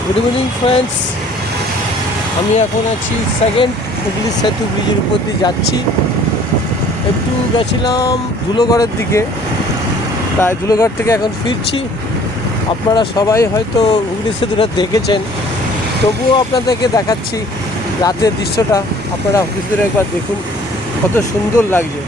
Good evening friends. আমি এখন আছি সেকেন্ড হুগলি সেতু ব্রিজের উপর দিয়ে যাচ্ছি। একটু গেছিলাম ধুলোগড়ের দিকে, তাই ধুলোগড় থেকে এখন ফিরছি। আপনারা সবাই হয়তো হুগলি সেতুটা দেখেছেন, তবুও আপনাদেরকে দেখাচ্ছি রাতের দৃশ্যটা। আপনারা হুগলি সেতুটা একবার দেখুন, কত সুন্দর লাগছে।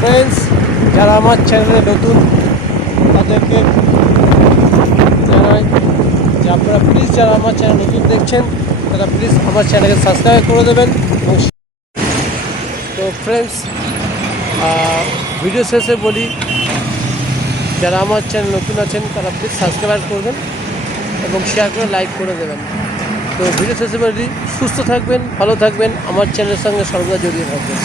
ফ্রেন্ডস, যারা আমার চ্যানেলে নতুন তাদেরকে জানাই যে আপনারা প্লিজ, যারা আমার চ্যানেল নতুন দেখছেন তারা প্লিজ আমার চ্যানেলকে সাবস্ক্রাইব করে দেবেন। তো ফ্রেন্ডস, ভিডিও শেষে বলি, যারা আমার চ্যানেল নতুন আছেন তারা প্লিজ সাবস্ক্রাইব করবেন এবং শেয়ার করে লাইক করে দেবেন। তো ভিডিও শেষে বলি, সুস্থ থাকবেন, ভালো থাকবেন, আমার চ্যানেলের সঙ্গে সর্বদা জড়িয়ে থাকবেন।